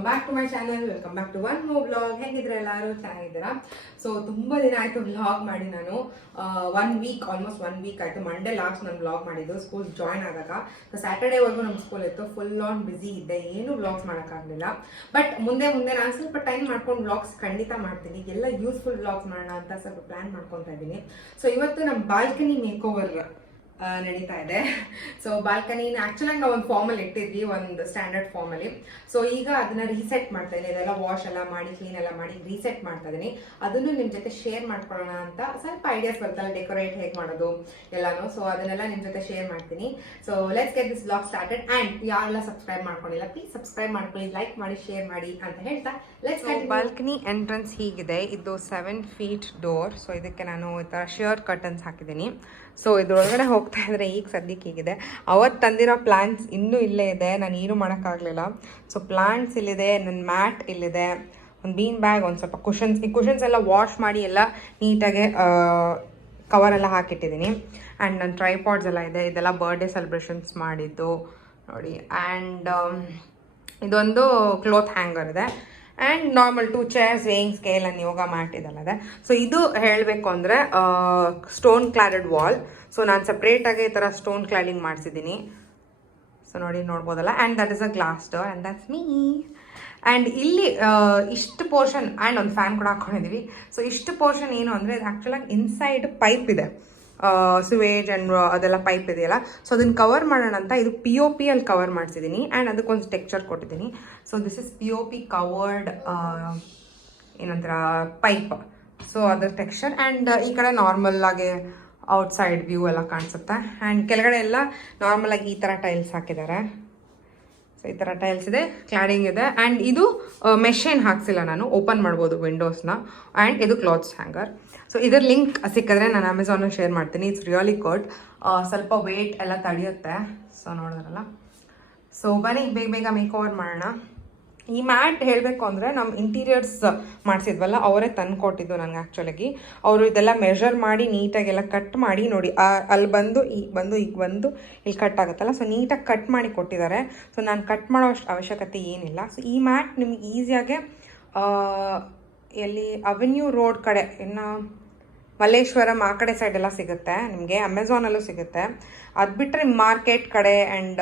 Welcome back to my channel, welcome back to one more blog. ಹೇಗಿದ್ರೆ ಎಲ್ಲರೂ ಚೆನ್ನಾಗಿದ್ದೀರಾ? So ತುಂಬ ದಿನ ಆಯಿತು ಬ್ಲಾಗ್ ಮಾಡಿ. ನಾನು 1 ವೀಕ್, ಆಲ್ಮೋಸ್ಟ್ 1 ವೀಕ್ ಆಯಿತು. ಮಂಡೇ ಲಾಸ್ಟ್ ನಾನು ಬ್ಲಾಗ್ ಮಾಡಿದ್ದು ಸ್ಕೂಲ್ ಜಾಯ್ನ್ ಆದಾಗ. ಸೊ ಸ್ಯಾಟರ್ಡೇವರೆಗೂ ನಮ್ಮ ಸ್ಕೂಲ್ ಇತ್ತು, ಫುಲ್ ಆನ್ ಬ್ಯುಸಿ ಇದ್ದೆ, ಏನೂ ಬ್ಲಾಗ್ಸ್ ಮಾಡೋಕ್ಕಾಗಲಿಲ್ಲ. ಬಟ್ ಮುಂದೆ ನಾನು ಸ್ವಲ್ಪ ಟೈಮ್ ಮಾಡ್ಕೊಂಡು ಬ್ಲಾಗ್ಸ್ ಖಂಡಿತ ಮಾಡ್ತೀನಿ. ಎಲ್ಲ ಯೂಸ್ಫುಲ್ ಬ್ಲಾಗ್ಸ್ ಮಾಡೋಣ ಅಂತ ಸ್ವಲ್ಪ ಪ್ಲ್ಯಾನ್ ಮಾಡ್ಕೊತಾ ಇದ್ದೀನಿ. ಸೊ ಇವತ್ತು ನಮ್ಮ ಬಾಲ್ಕನಿ ಮೇಕ್ ಓವರ್ ನಡೀತಾ ಇದೆ. ಸೊ ಬಾಲ್ಕನಿನ ಆ್ಯಕ್ಚುಲಾಗಿ ನಾವು ಒಂದು ಫಾರ್ಮಲ್ಲಿ ಇಟ್ಟಿದ್ವಿ, ಒಂದು ಸ್ಟ್ಯಾಂಡರ್ಡ್ ಫಾರ್ಮಲ್ಲಿ. ಸೊ ಈಗ ಅದನ್ನ ರೀಸೆಟ್ ಮಾಡ್ತಾ ಇದ್ದೀನಿ. ಇದೆಲ್ಲ ವಾಶ್ ಎಲ್ಲ ಮಾಡಿ, ಕ್ಲೀನ್ ಎಲ್ಲ ಮಾಡಿ ರೀಸೆಟ್ ಮಾಡ್ತಾ ಇದ್ದೀನಿ. ಅದನ್ನು ನಿಮ್ಮ ಜೊತೆ ಶೇರ್ ಮಾಡ್ಕೊಳ್ಳೋಣ ಅಂತ ಸ್ವಲ್ಪ ಐಡಿಯಾಸ್ ಬರ್ತಲ್ಲ, ಡೆಕೋರೇಟ್ ಹೇಗೆ ಮಾಡೋದು ಎಲ್ಲಾನು. ಸೊ ಅದನ್ನೆಲ್ಲ ನಿಮ್ಮ ಜೊತೆ ಶೇರ್ ಮಾಡ್ತೀನಿ. So let's get this blog started. And ಯಾರೆಲ್ಲ ಸಬ್ಸ್ಕ್ರೈಬ್ ಮಾಡ್ಕೊಂಡಿಲ್ಲ, ಪ್ಲೀಸ್ ಸಬ್ಸ್ಕ್ರೈಬ್ ಮಾಡ್ಕೊಳ್ಳಿ, ಲೈಕ್ ಮಾಡಿ, ಶೇರ್ ಮಾಡಿ ಅಂತ ಹೇಳ್ತಾ ಲೆಟ್ಸ್ ಗೆಟ್. ಬಾಲ್ಕನಿ ಎಂಟ್ರೆನ್ಸ್ ಹೀಗಿದೆ. ಇದು 7 feet ಡೋರ್. ಸೊ ಇದಕ್ಕೆ ನಾನು ಈ ಥರ ಶರ್ಟ್ ಕರ್ಟನ್ಸ್ ಹಾಕಿದ್ದೀನಿ. ಸೊ ಇದ್ರೊಳಗಡೆ ಹೋಗ್ತಾ ಇದ್ರೆ ಈಗ ಸದ್ಯಕ್ಕೆ ಹೀಗಿದೆ. ಅವತ್ತು ತಂದಿರೋ ಪ್ಲಾಂಟ್ಸ್ ಇನ್ನೂ ಇಲ್ಲೇ ಇದೆ, ನಾನು ಏನು ಮಾಡೋಕ್ಕಾಗಲಿಲ್ಲ. ಸೊ ಪ್ಲಾಂಟ್ಸ್ ಇಲ್ಲಿದೆ, ನನ್ನ ಮ್ಯಾಟ್ ಇಲ್ಲಿದೆ, ಒಂದು ಬೀನ್ ಬ್ಯಾಗ್, ಒಂದು ಸ್ವಲ್ಪ ಕುಷನ್ಸ್. ಈ ಕುಷನ್ಸ್ ಎಲ್ಲ ವಾಶ್ ಮಾಡಿ ಎಲ್ಲ ನೀಟಾಗಿ ಕವರೆಲ್ಲ ಹಾಕಿಟ್ಟಿದ್ದೀನಿ. ಆ್ಯಂಡ್ ನನ್ನ ಟ್ರೈಪಾಡ್ಸ್ ಎಲ್ಲ ಇದೆ. ಇದೆಲ್ಲ ಬರ್ಡೇ ಸೆಲೆಬ್ರೇಷನ್ಸ್ ಮಾಡಿದ್ದು ನೋಡಿ. ಆ್ಯಂಡ್ ಇದೊಂದು ಕ್ಲೋತ್ ಹ್ಯಾಂಗರ್ ಇದೆ. And normal 2 chairs, weighing scale and yoga mat ಇದೆಲ್ಲ ಇದೆ. ಸೊ ಇದು ಹೇಳಬೇಕು ಅಂದರೆ ಸ್ಟೋನ್ ಕ್ಲಾಡೆಡ್ ವಾಲ್. ಸೊ ನಾನು ಸಪ್ರೇಟಾಗಿ ಈ ಥರ ಸ್ಟೋನ್ ಕ್ಲಾಡಿಂಗ್ ಮಾಡಿಸಿದ್ದೀನಿ. ಸೊ ನೋಡ್ಬೋದಲ್ಲ. And that is a glass door and that's me. And ಇಲ್ಲಿ ಇಷ್ಟು ಪೋರ್ಷನ್ ಆ್ಯಂಡ್ ಒಂದು ಫ್ಯಾನ್ ಕೂಡ ಹಾಕ್ಕೊಂಡಿದ್ದೀವಿ. ಸೊ ಇಷ್ಟು ಪೋರ್ಷನ್ ಏನು ಅಂದರೆ ಇದು ಆ್ಯಕ್ಚುಲಾಗಿ ಇನ್ಸೈಡ್ ಪೈಪ್ ಇದೆ, ಸುವೇಜ್ ಆ್ಯಂಡ್ ಅದೆಲ್ಲ ಪೈಪ್ ಇದೆಯಲ್ಲ. ಸೊ ಅದನ್ನು ಕವರ್ ಮಾಡೋಣ ಅಂತ ಇದು POP ಅಲ್ಲಿ ಕವರ್ ಮಾಡಿಸಿದ್ದೀನಿ. ಆ್ಯಂಡ್ ಅದಕ್ಕೊಂದು ಟೆಕ್ಸ್ಚರ್ ಕೊಟ್ಟಿದ್ದೀನಿ. So this is POP covered ಏನಂತರ ಪೈಪ್. ಸೊ ಅದ್ರ ಟೆಕ್ಸ್ಚರ್. ಆ್ಯಂಡ್ ಈ ಕಡೆ ನಾರ್ಮಲ್ ಆಗಿ ಔಟ್ಸೈಡ್ ವ್ಯೂ ಎಲ್ಲ ಕಾಣಿಸುತ್ತೆ. ಆ್ಯಂಡ್ ಕೆಳಗಡೆ ಎಲ್ಲ ನಾರ್ಮಲ್ ಆಗಿ ಈ ಥರ ಟೈಲ್ಸ್ ಹಾಕಿದ್ದಾರೆ. ಸೊ ಈ ಥರ ಟೈಲ್ಸ್ ಇದೆ, ಕ್ಲಾಡಿಂಗ್ ಇದೆ. ಆ್ಯಂಡ್ ಇದು ಮೆಷಿನ್ ಹಾಕ್ಸಿಲ್ಲ ನಾನು, ಓಪನ್ ಮಾಡ್ಬೋದು ವಿಂಡೋಸ್ನ. ಆ್ಯಂಡ್ ಇದು ಕ್ಲಾತ್ಸ್ ಹ್ಯಾಂಗರ್. ಸೊ ಇದ್ರ ಲಿಂಕ್ ಸಿಕ್ಕಿದ್ರೆ ನಾನು ಅಮೆಝಾನಲ್ಲಿ ಶೇರ್ ಮಾಡ್ತೀನಿ. It's really good. ಸ್ವಲ್ಪ ವೇಟ್ ಎಲ್ಲ ತಡೆಯುತ್ತೆ. ಸೊ ನೋಡಿದ್ರಲ್ಲ. ಸೊ ಬನ್ನಿ ಬೇಗ ಮೇಕ್ ಓವರ್ ಮಾಡೋಣ. ಈ ಮ್ಯಾಟ್ ಹೇಳಬೇಕು ಅಂದರೆ ನಮ್ಮ ಇಂಟೀರಿಯರ್ಸ್ ಮಾಡಿಸಿದ್ವಲ್ಲ, ಅವರೇ ತಂದು ಕೊಟ್ಟಿದ್ದು ನನಗೆ. ಆ್ಯಕ್ಚುಲಾಗಿ ಅವರು ಇದೆಲ್ಲ ಮೆಷರ್ ಮಾಡಿ ನೀಟಾಗೆಲ್ಲ ಕಟ್ ಮಾಡಿ ನೋಡಿ, ಅಲ್ಲಿ ಬಂದು ಈಗ ಬಂದು ಇಲ್ಲಿ ಕಟ್ ಆಗುತ್ತಲ್ಲ. ಸೊ ನೀಟಾಗಿ ಕಟ್ ಮಾಡಿ ಕೊಟ್ಟಿದ್ದಾರೆ. ಸೊ ನಾನು ಕಟ್ ಮಾಡೋ ಅಷ್ಟು ಅವಶ್ಯಕತೆ ಏನಿಲ್ಲ. ಸೊ ಈ ಮ್ಯಾಟ್ ನಿಮ್ಗೆ ಈಸಿಯಾಗೆ ಎಲ್ಲಿ ಅವೆನ್ಯೂ ರೋಡ್ ಕಡೆ, ಇನ್ನು ಮಲ್ಲೇಶ್ವರಂ ಆ ಕಡೆ ಸೈಡೆಲ್ಲ ಸಿಗುತ್ತೆ ನಿಮಗೆ, ಅಮೆಝಾನಲ್ಲೂ ಸಿಗುತ್ತೆ. ಅದು ಬಿಟ್ಟರೆ ಮಾರ್ಕೆಟ್ ಕಡೆ ಆ್ಯಂಡ್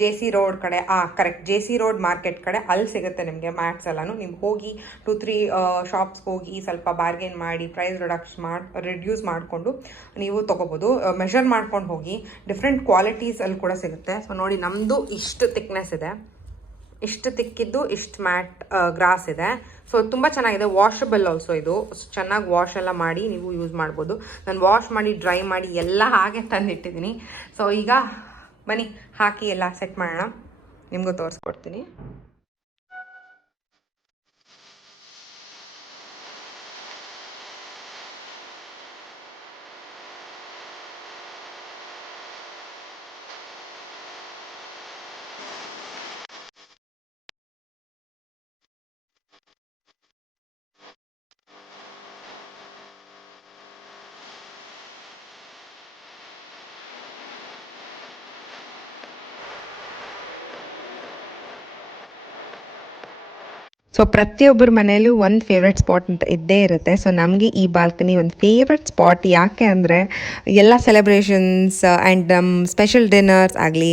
JC ರೋಡ್ ಕಡೆ, ಕರೆಕ್ಟ್, JC ರೋಡ್ ಮಾರ್ಕೆಟ್ ಕಡೆ ಅಲ್ಲಿ ಸಿಗುತ್ತೆ ನಿಮಗೆ ಮ್ಯಾಟ್ಸ್ ಎಲ್ಲನೂ. ನೀವು ಹೋಗಿ 2-3 ಶಾಪ್ಸ್ಗೆ ಹೋಗಿ ಸ್ವಲ್ಪ ಬಾರ್ಗೇನ್ ಮಾಡಿ ಪ್ರೈಸ್ ರಿಡ್ಯೂಸ್ ಮಾಡಿಕೊಂಡು ನೀವು ತೊಗೋಬೋದು. ಮೆಷರ್ ಮಾಡ್ಕೊಂಡು ಹೋಗಿ. ಡಿಫ್ರೆಂಟ್ ಕ್ವಾಲಿಟೀಸ್ ಅಲ್ಲಿ ಕೂಡ ಸಿಗುತ್ತೆ. ಸೊ ನೋಡಿ, ನಮ್ಮದು ಇಷ್ಟು ಥಿಕ್ನೆಸ್ ಇದೆ, ಇಷ್ಟು ತಿಕ್ಕಿದ್ದು ಇಷ್ಟು ಮ್ಯಾಟ್ ಗ್ರಾಸ್ ಇದೆ. ಸೊ ತುಂಬ ಚೆನ್ನಾಗಿದೆ. Washable also. ಇದು ಚೆನ್ನಾಗಿ ವಾಶ್ ಎಲ್ಲ ಮಾಡಿ ನೀವು ಯೂಸ್ ಮಾಡ್ಬೋದು. ನಾನು ವಾಶ್ ಮಾಡಿ ಡ್ರೈ ಮಾಡಿ ಎಲ್ಲ ಹಾಗೆ ತಂದಿಟ್ಟಿದ್ದೀನಿ. ಸೊ ಈಗ ಬನ್ನಿ ಹಾಕಿ ಎಲ್ಲ ಸೆಟ್ ಮಾಡೋಣ, ನಿಮಗೂ ತೋರಿಸ್ಕೊಡ್ತೀನಿ. ಸೊ ಪ್ರತಿಯೊಬ್ಬರ ಮನೆಯಲ್ಲೂ ಒಂದು ಫೇವ್ರೆಟ್ ಸ್ಪಾಟ್ ಅಂತ ಇದ್ದೇ ಇರುತ್ತೆ. ಸೊ ನಮಗೆ ಈ ಬಾಲ್ಕನಿ ಒಂದು ಫೇವ್ರೆಟ್ ಸ್ಪಾಟ್. ಯಾಕೆ ಅಂದರೆ ಎಲ್ಲ ಸೆಲೆಬ್ರೇಷನ್ಸ್ ಆ್ಯಂಡ್ ನಮ್ಮ ಸ್ಪೆಷಲ್ ಡಿನ್ನರ್ಸ್ ಆಗಲಿ,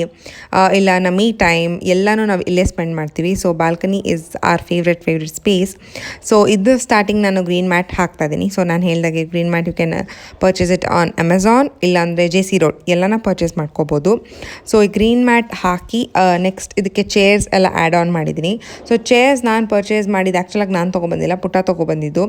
ಇಲ್ಲ ನಮ್ಮ ಈ ಟೈಮ್ ಎಲ್ಲನೂ ನಾವು ಇಲ್ಲೇ ಸ್ಪೆಂಡ್ ಮಾಡ್ತೀವಿ. So balcony is our favourite space. So ಇದು ಸ್ಟಾರ್ಟಿಂಗ್ ನಾನು ಗ್ರೀನ್ ಮ್ಯಾಟ್ ಹಾಕ್ತಾ ಇದ್ದೀನಿ. ಸೊ ನಾನು ಹೇಳಿದಾಗೆ green mat you can purchase it on Amazon, ಇಲ್ಲಾಂದರೆ JC ರೋಡ್ ಎಲ್ಲನ ಪರ್ಚೇಸ್ ಮಾಡ್ಕೋಬೋದು. ಸೊ ಈ ಗ್ರೀನ್ ಮ್ಯಾಟ್ ಹಾಕಿ ನೆಕ್ಸ್ಟ್ ಇದಕ್ಕೆ ಚೇರ್ಸ್ ಎಲ್ಲ ಆ್ಯಡ್ ಆನ್ ಮಾಡಿದ್ದೀನಿ. ಸೊ ಚೇರ್ಸ್ ನಾನು ಪರ್ಚೇಸ್ ಮಾಡಿದ್ದು ಆ್ಯಕ್ಚುಲಾಗಿ ನಾನು ತೊಗೊಬಂದಿಲ್ಲ, ಪುಟ್ಟ ತೊಗೊಬಂದಿದ್ದು.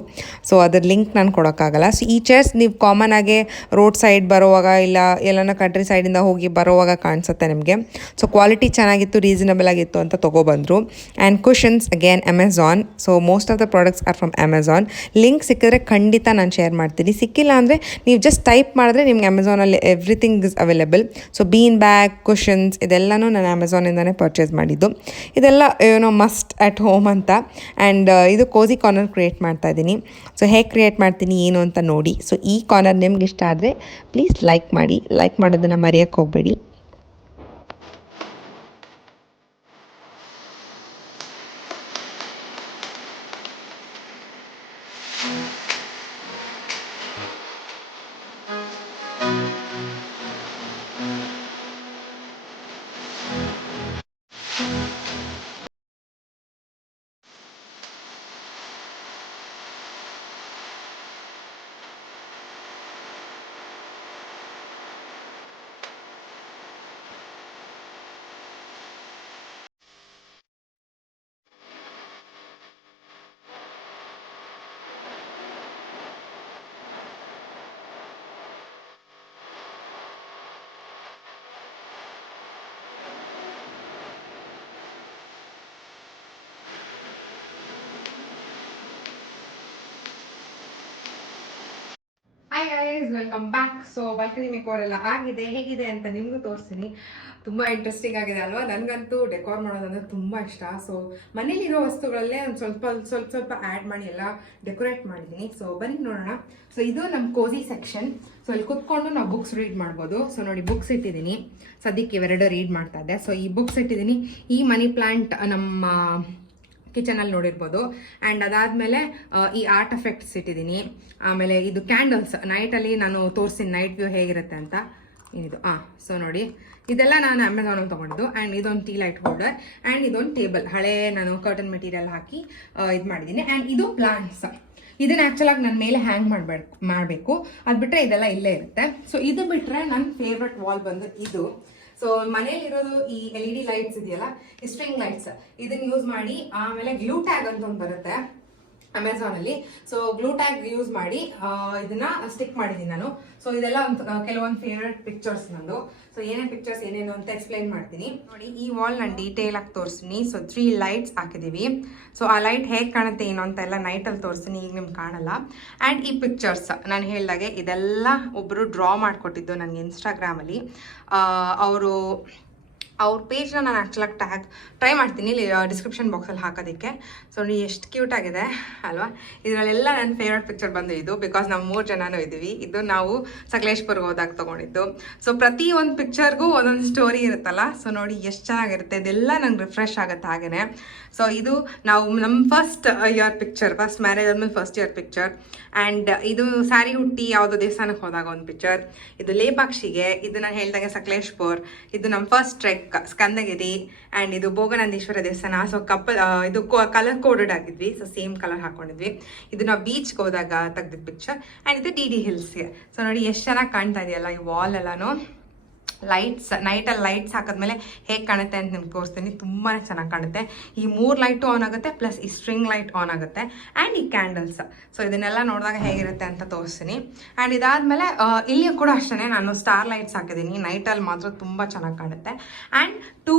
ಸೊ ಅದ್ರ ಲಿಂಕ್ ನಾನು ಕೊಡೋಕ್ಕಾಗಲ್ಲ. ಸೊ ಈ ಚೇರ್ಸ್ ನೀವು ಕಾಮನ್ ಆಗಿ ರೋಡ್ ಸೈಡ್ ಬರೋವಾಗ ಇಲ್ಲ ಎಲ್ಲನ ಕಂಟ್ರಿ ಸೈಡಿಂದ ಹೋಗಿ ಬರೋವಾಗ ಕಾಣಿಸುತ್ತೆ ನಿಮಗೆ. ಸೊ ಕ್ವಾಲಿಟಿ ಚೆನ್ನಾಗಿತ್ತು, ರೀಸನಬಲ್ ಆಗಿತ್ತು ಅಂತ ತೊಗೊಬಂದರು. And cushions again Amazon. So most of the products are from Amazon. Link ಸಿಕ್ಕಿದ್ರೆ ಖಂಡಿತ ನಾನು ಶೇರ್ ಮಾಡ್ತೀನಿ. ಸಿಕ್ಕಿಲ್ಲ ಅಂದರೆ ನೀವು ಜಸ್ಟ್ ಟೈಪ್ ಮಾಡಿದ್ರೆ ನಿಮ್ಗೆ ಅಮೆಝಾನಲ್ಲಿ everything is available. So bean bag, cushions ಇದೆಲ್ಲನೂ ನಾನು ಅಮೆಝಾನಿಂದನೇ ಪರ್ಚೇಸ್ ಮಾಡಿದ್ದು. ಇದೆಲ್ಲ ಮಸ್ಟ್ ಅಟ್ ಹೋಮ್ ಅಂತ. ಆ್ಯಂಡ್ ಇದು ಕೋಸಿ ಕಾರ್ನರ್ ಕ್ರಿಯೇಟ್ ಮಾಡ್ತಾ ಇದ್ದೀನಿ. ಸೊ ಹೇಗೆ ಕ್ರಿಯೇಟ್ ಮಾಡ್ತೀನಿ ಏನು ಅಂತ ನೋಡಿ. ಸೊ ಈ ಕಾರ್ನರ್ ನಿಮ್ಗೆ ಇಷ್ಟ ಆದರೆ ಪ್ಲೀಸ್ ಲೈಕ್ ಮಾಡಿ, ಲೈಕ್ ಮಾಡೋದನ್ನು ಮರೆಯೋಕ್ಕೆ ಹೋಗಬೇಡಿ. Guys, welcome back. So balcony makeover ಎಲ್ಲ ಆಗಿದೆ, ಹೇಗಿದೆ ಅಂತ ನಿಮಗೂ ತೋರಿಸ್ತೀನಿ. ತುಂಬ ಇಂಟ್ರೆಸ್ಟಿಂಗ್ ಆಗಿದೆ ಅಲ್ವಾ? ನನಗಂತೂ ಡೆಕೋರ್ ಮಾಡೋದಂದ್ರೆ ತುಂಬ ಇಷ್ಟ. ಸೊ ಮನೇಲಿರೋ ವಸ್ತುಗಳಲ್ಲೇ ಒಂದು ಸ್ವಲ್ಪ ಆ್ಯಡ್ ಮಾಡಿ ಎಲ್ಲ ಡೆಕೋರೇಟ್ ಮಾಡಿದ್ದೀನಿ. ಸೊ ಬನ್ನಿ ನೋಡೋಣ. ಸೊ ಇದು ನಮ್ಮ ಕೋಸಿ ಸೆಕ್ಷನ್. ಸೊ ಇಲ್ಲಿ ಕುತ್ಕೊಂಡು ನಾವು ಬುಕ್ಸ್ ರೀಡ್ ಮಾಡ್ಬೋದು. ಸೊ ನೋಡಿ, ಬುಕ್ಸ್ ಇಟ್ಟಿದ್ದೀನಿ. ಸದ್ಯಕ್ಕೆ ಇವೆರಡು ರೀಡ್ ಮಾಡ್ತಾ ಇದ್ದೆ. ಸೊ ಈ ಬುಕ್ಸ್ ಇಟ್ಟಿದ್ದೀನಿ. ಈ ಮನಿ ಪ್ಲಾಂಟ್ ನಮ್ಮ ಕಿಚನಲ್ಲಿ ನೋಡಿರ್ಬೋದು. ಆ್ಯಂಡ್ ಅದಾದಮೇಲೆ ಈ ಆರ್ಟ್ ಎಫೆಕ್ಟ್ಸ್ ಇಟ್ಟಿದ್ದೀನಿ. ಆಮೇಲೆ ಇದು ಕ್ಯಾಂಡಲ್ಸ್, ನೈಟಲ್ಲಿ ನಾನು ತೋರಿಸ್ತೀನಿ ನೈಟ್ ವ್ಯೂ ಹೇಗಿರುತ್ತೆ ಅಂತ. ಏನಿದು ಸೊ ನೋಡಿ, ಇದೆಲ್ಲ ನಾನು ಅಮೆಝಾನಲ್ಲಿ ತೊಗೊಂಡಿದ್ದು. ಆ್ಯಂಡ್ ಇದೊಂದು ಟೀ ಲೈಟ್ ಹೋಲ್ಡರ್, ಆ್ಯಂಡ್ ಇದೊಂದು ಟೇಬಲ್ ಹಳೆ ನಾನು ಕರ್ಟನ್ ಮೆಟೀರಿಯಲ್ ಹಾಕಿ ಇದು ಮಾಡಿದ್ದೀನಿ. ಆ್ಯಂಡ್ ಇದು ಪ್ಲಾಂಟ್ಸ್. ಇದನ್ನ ಆ್ಯಕ್ಚುಲಾಗಿ ನನ್ನ ಮೇಲೆ ಹ್ಯಾಂಗ್ ಮಾಡಬೇಕು. ಅದು ಬಿಟ್ಟರೆ ಇದೆಲ್ಲ ಇಲ್ಲೇ ಇರುತ್ತೆ. ಸೊ ಇದು ಬಿಟ್ಟರೆ ನನ್ನ ಫೇವ್ರೆಟ್ ವಾಲ್ ಬಂದು ಇದು. ಸೊ ಮನೇಲಿರೋದು ಈ LED ಲೈಟ್ಸ್ ಇದೆಯಲ್ಲ, ಈ ಸ್ಟ್ರಿಂಗ್ ಲೈಟ್ಸ್, ಇದನ್ನ ಯೂಸ್ ಮಾಡಿ ಆಮೇಲೆ ಗ್ಲೂ ಟ್ಯಾಗ್ ಅಂತ ಒಂದು ಬರುತ್ತೆ ಅಮೆಝಾನಲ್ಲಿ. ಸೊ ಗ್ಲೂ ಟ್ಯಾಗ್ ಯೂಸ್ ಮಾಡಿ ಇದನ್ನ ಸ್ಟಿಕ್ ಮಾಡಿದ್ದೀನಿ ನಾನು. ಸೊ ಇದೆಲ್ಲ ಒಂದು ಕೆಲವೊಂದು ಫೇವ್ರೆಟ್ ಪಿಕ್ಚರ್ಸ್ ನಂದು. ಸೊ ಏನೇನು ಪಿಕ್ಚರ್ಸ್ ಏನೇನು ಅಂತ ಎಕ್ಸ್ಪ್ಲೈನ್ ಮಾಡ್ತೀನಿ ನೋಡಿ. ಈ ವಾಲ್ ನಾನು ಡೀಟೇಲ್ ಆಗಿ ತೋರಿಸ್ತೀನಿ. ಸೊ 3 ಲೈಟ್ಸ್ ಹಾಕಿದ್ದೀವಿ. ಸೊ ಆ ಲೈಟ್ ಹೇಗೆ ಕಾಣುತ್ತೆ ಏನು ಅಂತ ಎಲ್ಲ ನೈಟಲ್ಲಿ ತೋರಿಸ್ತೀನಿ, ಈಗ ನಿಮ್ಗೆ ಕಾಣಲ್ಲ. ಆ್ಯಂಡ್ ಈ ಪಿಕ್ಚರ್ಸ್ ನಾನು ಹೇಳ್ದಾಗೆ ಇದೆಲ್ಲ ಒಬ್ಬರು ಡ್ರಾ ಮಾಡಿಕೊಟ್ಟಿದ್ದು ನನಗೆ ಇನ್ಸ್ಟಾಗ್ರಾಮಲ್ಲಿ. ಅವ್ರ ಪೇಜ್ನ ನಾನು ಆ್ಯಕ್ಚುಲಾಗಿ ಟ್ರೈ ಮಾಡ್ತೀನಿ ಡಿಸ್ಕ್ರಿಪ್ಷನ್ ಬಾಕ್ಸಲ್ಲಿ ಹಾಕೋದಕ್ಕೆ. ಸೊ ನೋಡಿ ಎಷ್ಟು ಕ್ಯೂಟ್ ಆಗಿದೆ ಅಲ್ವಾ? ಇದರಲ್ಲೆಲ್ಲ ನನ್ನ ಫೇವ್ರೆಟ್ ಪಿಕ್ಚರ್ ಬಂದು ಇದು, ಬಿಕಾಸ್ ನಾವು 3 ಜನನೂ ಇದ್ದೀವಿ. ಇದು ನಾವು ಸಕಲೇಶ್ಪುರ್ಗೆ ಹೋದಾಗ ತೊಗೊಂಡಿದ್ದು. ಸೊ ಪ್ರತಿ ಒಂದು ಪಿಕ್ಚರ್ಗೂ ಒಂದೊಂದು ಸ್ಟೋರಿ ಇರುತ್ತಲ್ಲ. ಸೊ ನೋಡಿ ಎಷ್ಟು ಚೆನ್ನಾಗಿರುತ್ತೆ. ಇದೆಲ್ಲ ನಂಗೆ ರಿಫ್ರೆಶ್ ಆಗುತ್ತೆ ಹಾಗೇ. ಸೊ ಇದು ನಾವು ನಮ್ಮ first year picture, first marriage ಆದಮೇಲೆ ಫಸ್ಟ್ ಇಯರ್ ಪಿಕ್ಚರ್. ಆ್ಯಂಡ್ ಇದು ಸ್ಯಾರಿ ಹುಟ್ಟಿ ಯಾವುದೋ ದೇವಸ್ಥಾನಕ್ಕೆ ಹೋದಾಗ ಒಂದು ಪಿಕ್ಚರ್. ಇದು ಲೇಪಾಕ್ಷಿಗೆ, ಇದು ನಾನು ಹೇಳ್ದಾಗೆ ಸಕಲೇಶ್ಪುರ್. ಇದು ನಮ್ಮ ಫಸ್ಟ್ ಟ್ರೆಕ್ ಸ್ಕಂದಗಿರಿ. ಆ್ಯಂಡ್ ಇದು ಭೋಗನಂದೀಶ್ವರ ದೇವಸ್ಥಾನ. ಸೊ ಇದು ಕಲರ್ ಕೋಡೆಡ್ ಆಗಿದ್ವಿ. ಸೊ ಸೇಮ್ ಕಲರ್ ಹಾಕೊಂಡಿದ್ವಿ. ಇದು ನಾವು ಬೀಚ್ಗೆ ಹೋದಾಗ ತೆಗ್ದಿದ್ದ ಪಿಕ್ಚರ್. ಆ್ಯಂಡ್ ಇದು DD ಹಿಲ್ಸ್ಗೆ. ಸೊ ನೋಡಿ ಎಷ್ಟು ಚೆನ್ನಾಗಿ ಕಾಣ್ತಾ ಇದೆಯಲ್ಲ ಈ ವಾಲ್ ಎಲ್ಲಾನು. ಲೈಟ್ಸ್, ನೈಟಲ್ಲಿ ಲೈಟ್ಸ್ ಹಾಕಿದ್ಮೇಲೆ ಹೇಗೆ ಕಾಣುತ್ತೆ ಅಂತ ನಿಮ್ಗೆ ತೋರಿಸ್ತೀನಿ. ತುಂಬಾ ಚೆನ್ನಾಗಿ ಕಾಣುತ್ತೆ. ಈ 3 ಲೈಟು ಆನ್ ಆಗುತ್ತೆ, ಪ್ಲಸ್ ಈ ಸ್ಟ್ರಿಂಗ್ ಲೈಟ್ ಆನ್ ಆಗುತ್ತೆ. ಆ್ಯಂಡ್ ಈ ಕ್ಯಾಂಡಲ್ಸ್. ಸೊ ಇದನ್ನೆಲ್ಲ ನೋಡಿದಾಗ ಹೇಗಿರುತ್ತೆ ಅಂತ ತೋರಿಸ್ತೀನಿ. ಆ್ಯಂಡ್ ಇದಾದಮೇಲೆ ಇಲ್ಲಿ ಕೂಡ ಅಷ್ಟೇ ನಾನು ಸ್ಟಾರ್ ಲೈಟ್ಸ್ ಹಾಕಿದ್ದೀನಿ. ನೈಟಲ್ಲಿ ಮಾತ್ರ ತುಂಬ ಚೆನ್ನಾಗಿ ಕಾಣುತ್ತೆ. ಆ್ಯಂಡ್ 2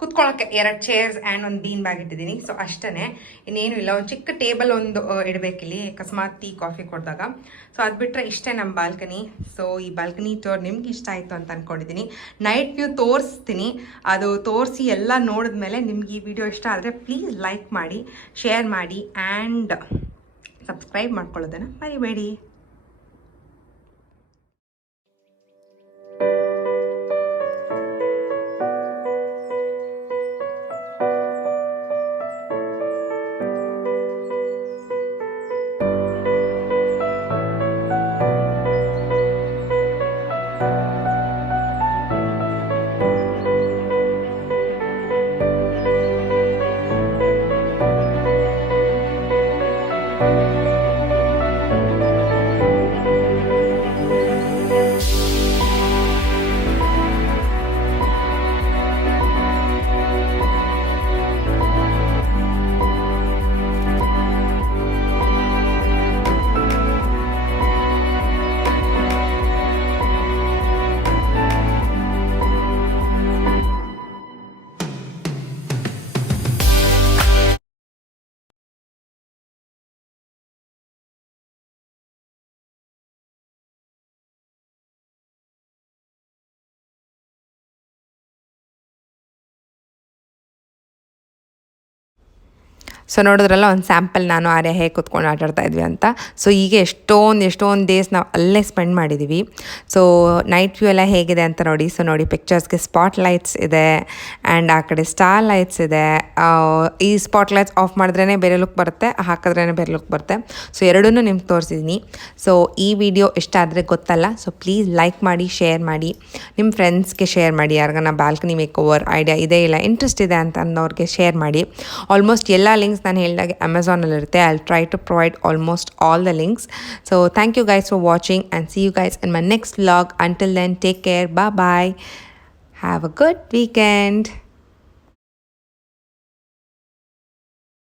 ಕುತ್ಕೊಳ್ಳೋಕ್ಕೆ 2 ಚೇರ್ಸ್ ಆ್ಯಂಡ್ ಒಂದು ಬೀನ್ ಬ್ಯಾಗ್ ಇಟ್ಟಿದ್ದೀನಿ. ಸೊ ಅಷ್ಟೇ, ಇನ್ನೇನು ಇಲ್ಲ. ಒಂದು ಚಿಕ್ಕ ಟೇಬಲ್ ಒಂದು ಇಡಬೇಕಿಲ್ಲಿ ಅಕಸ್ಮಾತ್ ಟೀ ಕಾಫಿ ಕೊಡಿದಾಗ. ಸೊ ಅದು ಬಿಟ್ಟರೆ ಇಷ್ಟೇ ನಮ್ಮ ಬಾಲ್ಕನಿ. ಸೊ ಈ ಬಾಲ್ಕನಿ ಟೂರ್ ನಿಮ್ಗೆ ಇಷ್ಟ ಆಯಿತು ಅಂತ ಅಂದ್ಕೊಂಡಿದ್ದೀನಿ. ನೈಟ್ ವ್ಯೂ ತೋರಿಸ್ತೀನಿ. ಅದು ತೋರಿಸಿ ಎಲ್ಲ ನೋಡಿದ್ಮೇಲೆ ನಿಮ್ಗೆ ಈ ವಿಡಿಯೋ ಇಷ್ಟ ಆದರೆ ಪ್ಲೀಸ್ ಲೈಕ್ ಮಾಡಿ, ಶೇರ್ ಮಾಡಿ ಆ್ಯಂಡ್ ಸಬ್ಸ್ಕ್ರೈಬ್ ಮಾಡ್ಕೊಳ್ಳೋದನ್ನು ಮರಿಬೇಡಿ. ಸೊ ನೋಡಿದ್ರಲ್ಲ ಒಂದು ಸ್ಯಾಂಪಲ್ ನಾನು ಆರ್ಯ ಹೇಗೆ ಕೂತ್ಕೊಂಡು ಆಟಾಡ್ತಾ ಇದ್ವಿ ಅಂತ. ಸೊ ಹೀಗೆ ಎಷ್ಟೊಂದು ಡೇಸ್ ನಾವು ಅಲ್ಲೇ ಸ್ಪೆಂಡ್ ಮಾಡಿದ್ದೀವಿ. ಸೊ ನೈಟ್ ವ್ಯೂ ಎಲ್ಲ ಹೇಗಿದೆ ಅಂತ ನೋಡಿ. ಸೊ ನೋಡಿ, ಪಿಕ್ಚರ್ಸ್ಗೆ ಸ್ಪಾಟ್ ಲೈಟ್ಸ್ ಇದೆ ಆ್ಯಂಡ್ ಆ ಕಡೆ ಸ್ಟಾರ್ ಲೈಟ್ಸ್ ಇದೆ. ಈ ಸ್ಪಾಟ್ ಲೈಟ್ಸ್ ಆಫ್ ಮಾಡಿದ್ರೇ ಬೇರೆ ಲುಕ್ ಬರುತ್ತೆ, ಹಾಕಿದ್ರೇ ಬೇರೆ ಲುಕ್ ಬರುತ್ತೆ. ಸೊ ಎರಡನ್ನೂ ನಿಮ್ಗೆ ತೋರಿಸಿದ್ದೀನಿ. ಸೊ ಈ ವಿಡಿಯೋ ಇಷ್ಟ ಆದರೆ ಗೊತ್ತಲ್ಲ, ಸೊ ಪ್ಲೀಸ್ ಲೈಕ್ ಮಾಡಿ, ಶೇರ್ ಮಾಡಿ, ನಿಮ್ಮ ಫ್ರೆಂಡ್ಸ್ಗೆ ಶೇರ್ ಮಾಡಿ. ಯಾರಿಗಾನ ಬಾಲ್ಕನಿ ಮೇಕೋವರ್ ಐಡಿಯಾ ಇದೆ, ಇಲ್ಲ ಇಂಟ್ರೆಸ್ಟ್ ಇದೆ ಅಂತ ಅನ್ನೋರಿಗೆ ಶೇರ್ ಮಾಡಿ. ಆಲ್ಮೋಸ್ಟ್ ಎಲ್ಲ ಲಿಂಕ್ಸ್ ನಾನು ಹೇಳಿದಾಗೆ ಅಮೆಝಾನಲ್ಲಿರುತ್ತೆ. I will try to provide almost all the links. So thank you guys for watching and see you guys in my next vlog. Until then, take care. Bye bye. Have a good weekend.